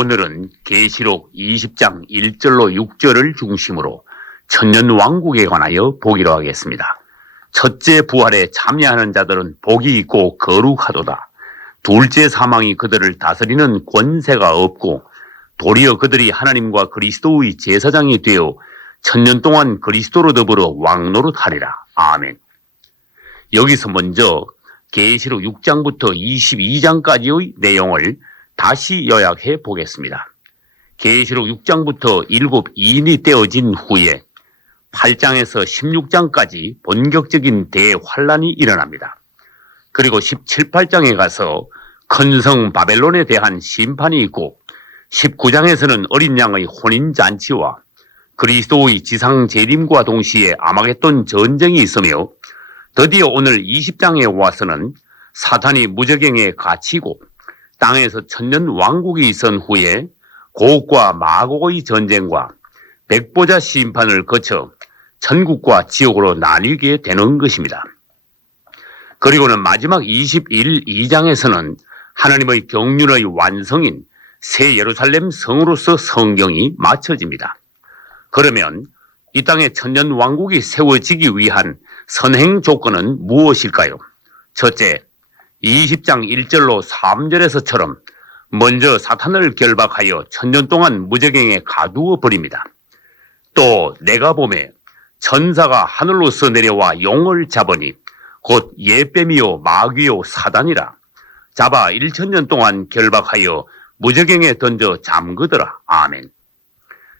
오늘은 계시록 20장 1절로 6절을 중심으로 천년왕국에 관하여 보기로 하겠습니다. 첫째 부활에 참여하는 자들은 복이 있고 거룩하도다. 둘째 사망이 그들을 다스리는 권세가 없고 도리어 그들이 하나님과 그리스도의 제사장이 되어 천년 동안 그리스도로 더불어 왕노릇하리라. 아멘. 여기서 먼저 계시록 6장부터 22장까지의 내용을 다시 요약해 보겠습니다. 계시록 6장부터 7 이인이 떼어진 후에 8장에서 16장까지 본격적인 대환란이 일어납니다. 그리고 17, 8장에 가서 큰 성 바벨론에 대한 심판이 있고 19장에서는 어린 양의 혼인잔치와 그리스도의 지상 재림과 동시에 아마겟돈 전쟁이 있으며 드디어 오늘 20장에 와서는 사탄이 무저갱에 갇히고 땅에서 천년 왕국이 있은 후에 고국과 마곡의 전쟁과 백보자 심판을 거쳐 천국과 지옥으로 나뉘게 되는 것입니다. 그리고는 마지막 21, 2장에서는 하나님의 경륜의 완성인 새 예루살렘 성으로서 성경이 마쳐집니다. 그러면 이 땅에 천년 왕국이 세워지기 위한 선행 조건은 무엇일까요? 첫째, 20장 1절로 3절에서처럼 먼저 사탄을 결박하여 천년 동안 무저갱에 가두어 버립니다. 또 내가 보매 천사가 하늘로서 내려와 용을 잡으니 곧 예뱀이요 마귀요 사단이라 잡아 1000년 동안 결박하여 무저갱에 던져 잠그더라. 아멘.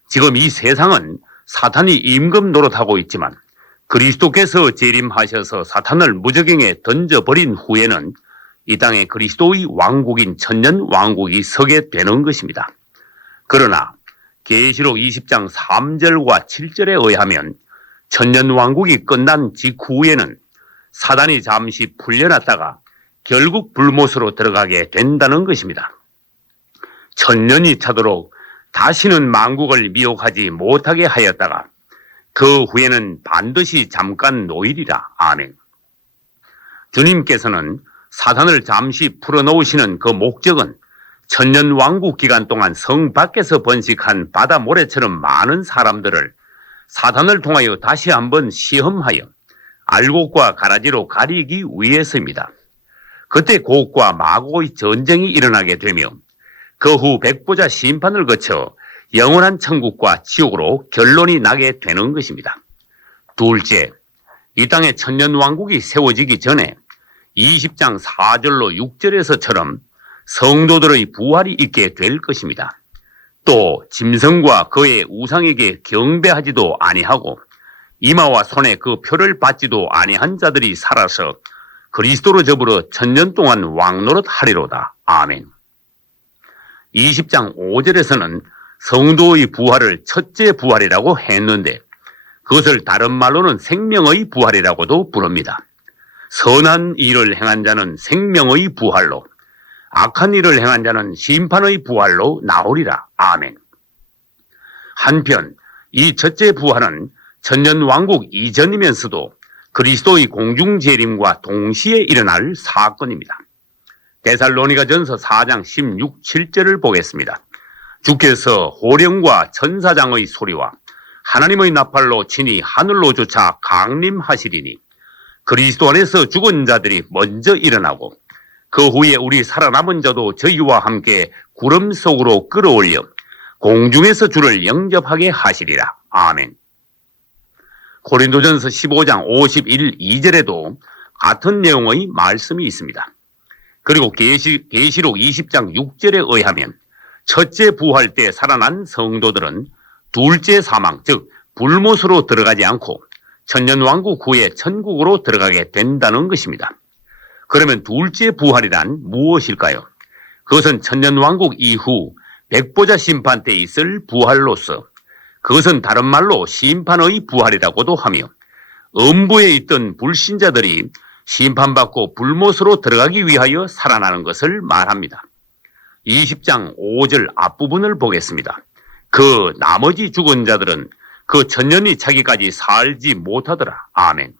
지금 이 세상은 사탄이 임금 노릇하고 있지만 그리스도께서 재림하셔서 사탄을 무저갱에 던져버린 후에는 이 땅에 그리스도의 왕국인 천년 왕국이 서게 되는 것입니다. 그러나 계시록 20장 3절과 7절에 의하면 천년 왕국이 끝난 직후에는 사단이 잠시 풀려났다가 결국 불못으로 들어가게 된다는 것입니다. 천년이 차도록 다시는 만국을 미혹하지 못하게 하였다가 그 후에는 반드시 잠깐 노일이라. 아멘. 주님께서는 사탄을 잠시 풀어놓으시는 그 목적은 천년 왕국 기간 동안 성 밖에서 번식한 바다 모래처럼 많은 사람들을 사탄을 통하여 다시 한번 시험하여 알곡과 가라지로 가리기 위해서입니다. 그때 고국과 마곡의 전쟁이 일어나게 되며 그 후 백보자 심판을 거쳐 영원한 천국과 지옥으로 결론이 나게 되는 것입니다. 둘째, 이 땅에 천년 왕국이 세워지기 전에 20장 4절로 6절에서처럼 성도들의 부활이 있게 될 것입니다. 또 짐승과 그의 우상에게 경배하지도 아니하고 이마와 손에 그 표를 받지도 아니한 자들이 살아서 그리스도로 더불어 천년 동안 왕노릇 하리로다. 아멘. 20장 5절에서는 성도의 부활을 첫째 부활이라고 했는데 그것을 다른 말로는 생명의 부활이라고도 부릅니다. 선한 일을 행한 자는 생명의 부활로, 악한 일을 행한 자는 심판의 부활로 나오리라. 아멘. 한편 이 첫째 부활은 천년 왕국 이전이면서도 그리스도의 공중 재림과 동시에 일어날 사건입니다. 데살로니가전서 4장 16, 7절을 보겠습니다. 주께서 호령과 천사장의 소리와 하나님의 나팔로 친히 하늘로 쫓아 강림하시리니 그리스도 안에서 죽은 자들이 먼저 일어나고 그 후에 우리 살아남은 자도 저희와 함께 구름 속으로 끌어올려 공중에서 주를 영접하게 하시리라. 아멘. 고린도전서 15장 51, 2절에도 같은 내용의 말씀이 있습니다. 그리고 계시록 20장 6절에 의하면 첫째 부활 때 살아난 성도들은 둘째 사망, 즉 불못으로 들어가지 않고 천년왕국 후에 천국으로 들어가게 된다는 것입니다. 그러면 둘째 부활이란 무엇일까요? 그것은 천년왕국 이후 백보자 심판 때 있을 부활로서 그것은 다른 말로 심판의 부활이라고도 하며 음부에 있던 불신자들이 심판받고 불못으로 들어가기 위하여 살아나는 것을 말합니다. 20장 5절 앞부분을 보겠습니다. 그 나머지 죽은 자들은 그 천년이 차기까지 살지 못하더라. 아멘.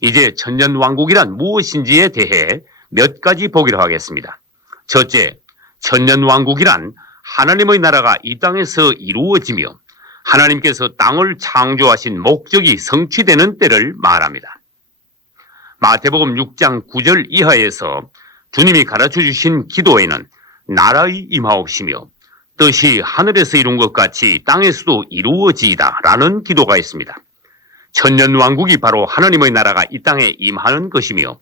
이제 천년왕국이란 무엇인지에 대해 몇 가지 보기로 하겠습니다. 첫째, 천년왕국이란 하나님의 나라가 이 땅에서 이루어지며 하나님께서 땅을 창조하신 목적이 성취되는 때를 말합니다. 마태복음 6장 9절 이하에서 주님이 가르쳐 주신 기도에는 나라의 임하옵시며 뜻이 하늘에서 이룬 것 같이 땅에서도 이루어지이다 라는 기도가 있습니다. 천년왕국이 바로 하나님의 나라가 이 땅에 임하는 것이며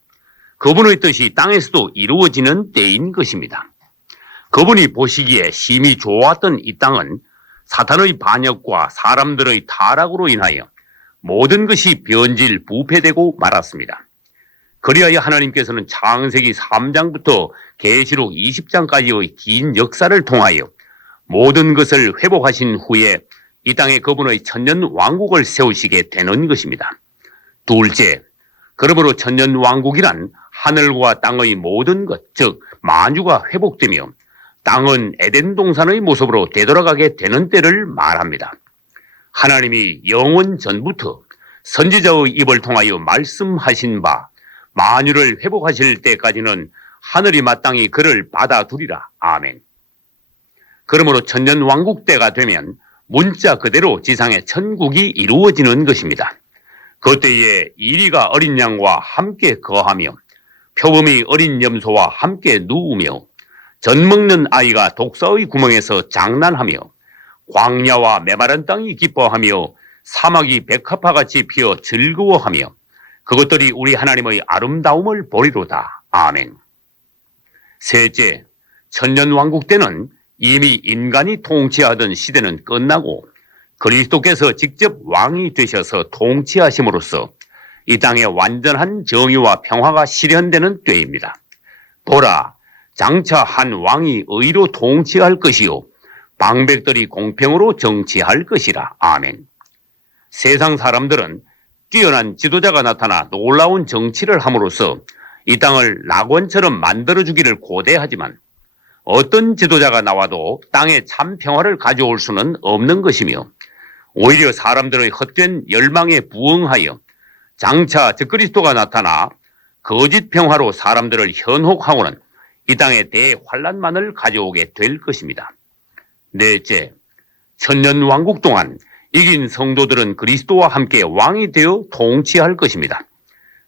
그분의 뜻이 땅에서도 이루어지는 때인 것입니다. 그분이 보시기에 심히 좋았던 이 땅은 사탄의 반역과 사람들의 타락으로 인하여 모든 것이 변질 부패되고 말았습니다. 그리하여 하나님께서는 창세기 3장부터 계시록 20장까지의 긴 역사를 통하여 모든 것을 회복하신 후에 이 땅에 그분의 천년왕국을 세우시게 되는 것입니다. 둘째, 그러므로 천년왕국이란 하늘과 땅의 모든 것, 즉 만유가 회복되며 땅은 에덴 동산의 모습으로 되돌아가게 되는 때를 말합니다. 하나님이 영원 전부터 선지자의 입을 통하여 말씀하신 바 만유를 회복하실 때까지는 하늘이 마땅히 그를 받아두리라. 아멘. 그러므로 천년왕국 때가 되면 문자 그대로 지상의 천국이 이루어지는 것입니다. 그때에 이리가 어린 양과 함께 거하며 표범이 어린 염소와 함께 누우며 젖 먹는 아이가 독사의 구멍에서 장난하며 광야와 메마른 땅이 기뻐하며 사막이 백합화같이 피어 즐거워하며 그것들이 우리 하나님의 아름다움을 보리로다. 아멘. 셋째, 천년왕국 때는 이미 인간이 통치하던 시대는 끝나고 그리스도께서 직접 왕이 되셔서 통치하심으로써 이 땅에 완전한 정의와 평화가 실현되는 때입니다. 보라, 장차 한 왕이 의로 통치할 것이요 방백들이 공평으로 정치할 것이라. 아멘. 세상 사람들은 뛰어난 지도자가 나타나 놀라운 정치를 함으로써 이 땅을 낙원처럼 만들어주기를 고대하지만 어떤 지도자가 나와도 땅에 참 평화를 가져올 수는 없는 것이며 오히려 사람들의 헛된 열망에 부응하여 장차 적그리스도가 나타나 거짓 평화로 사람들을 현혹하고는 이 땅에 대환란만을 가져오게 될 것입니다. 넷째, 천년왕국 동안 이긴 성도들은 그리스도와 함께 왕이 되어 통치할 것입니다.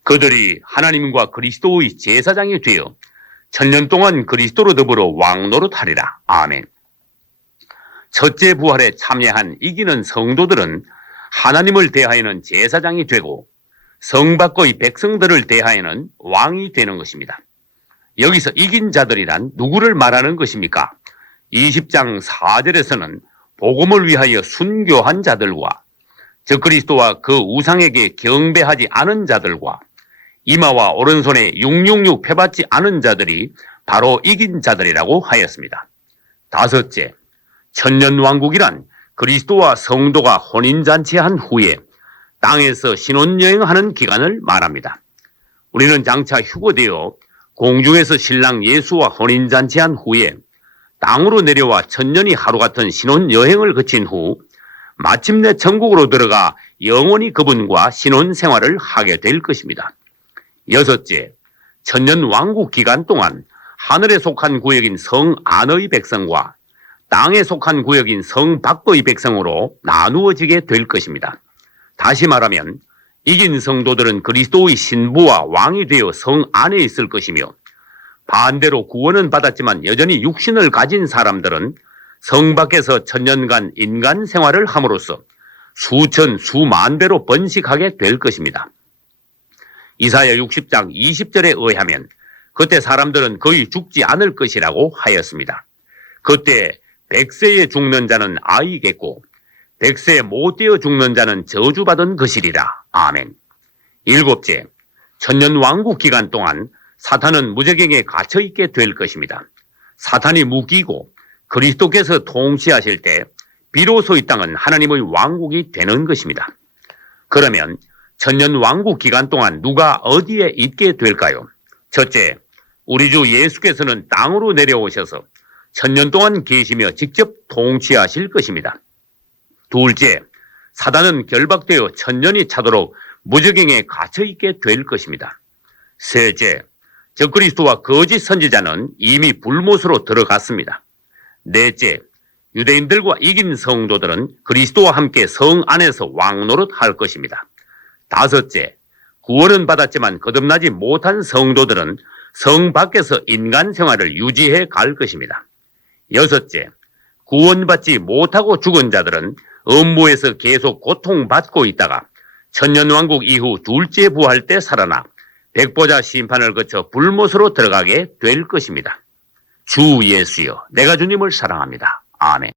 그들이 하나님과 그리스도의 제사장이 되어 천년 동안 그리스도로 더불어 왕노릇하리라. 아멘. 첫째 부활에 참여한 이기는 성도들은 하나님을 대하여는 제사장이 되고 성 밖의 백성들을 대하여는 왕이 되는 것입니다. 여기서 이긴 자들이란 누구를 말하는 것입니까? 20장 4절에서는 복음을 위하여 순교한 자들과 적그리스도와 그 우상에게 경배하지 않은 자들과 이마와 오른손에 666 패받지 않은 자들이 바로 이긴 자들이라고 하였습니다. 다섯째, 천년왕국이란 그리스도와 성도가 혼인잔치한 후에 땅에서 신혼여행하는 기간을 말합니다. 우리는 장차 휴거되어 공중에서 신랑 예수와 혼인잔치한 후에 땅으로 내려와 천년이 하루 같은 신혼여행을 거친 후 마침내 천국으로 들어가 영원히 그분과 신혼생활을 하게 될 것입니다. 여섯째, 천년왕국 기간 동안 하늘에 속한 구역인 성 안의 백성과 땅에 속한 구역인 성 밖의 백성으로 나누어지게 될 것입니다. 다시 말하면 이긴 성도들은 그리스도의 신부와 왕이 되어 성 안에 있을 것이며 반대로 구원은 받았지만 여전히 육신을 가진 사람들은 성 밖에서 천년간 인간 생활을 함으로써 수천 수만 배로 번식하게 될 것입니다. 이사야 60장 20절에 의하면 그때 사람들은 거의 죽지 않을 것이라고 하였습니다. 그때 100세에 죽는 자는 아이겠고 100세 못 되어 죽는 자는 저주받은 것이리라. 아멘. 일곱째, 천년왕국 기간 동안 사탄은 무저갱에 갇혀있게 될 것입니다. 사탄이 묶이고 그리스도께서 통치하실 때 비로소 이 땅은 하나님의 왕국이 되는 것입니다. 그러면 천년왕국 기간 동안 누가 어디에 있게 될까요? 첫째, 우리 주 예수께서는 땅으로 내려오셔서 천년 동안 계시며 직접 통치하실 것입니다. 둘째, 사단은 결박되어 천년이 차도록 무저갱에 갇혀있게 될 것입니다. 셋째, 적그리스도와 거짓 선지자는 이미 불못으로 들어갔습니다. 넷째, 유대인들과 이긴 성도들은 그리스도와 함께 성 안에서 왕노릇 할 것입니다. 다섯째, 구원은 받았지만 거듭나지 못한 성도들은 성 밖에서 인간 생활을 유지해 갈 것입니다. 여섯째, 구원받지 못하고 죽은 자들은 음부에서 계속 고통받고 있다가 천년왕국 이후 둘째 부활 때 살아나 백보자 심판을 거쳐 불못으로 들어가게 될 것입니다. 주 예수여, 내가 주님을 사랑합니다. 아멘.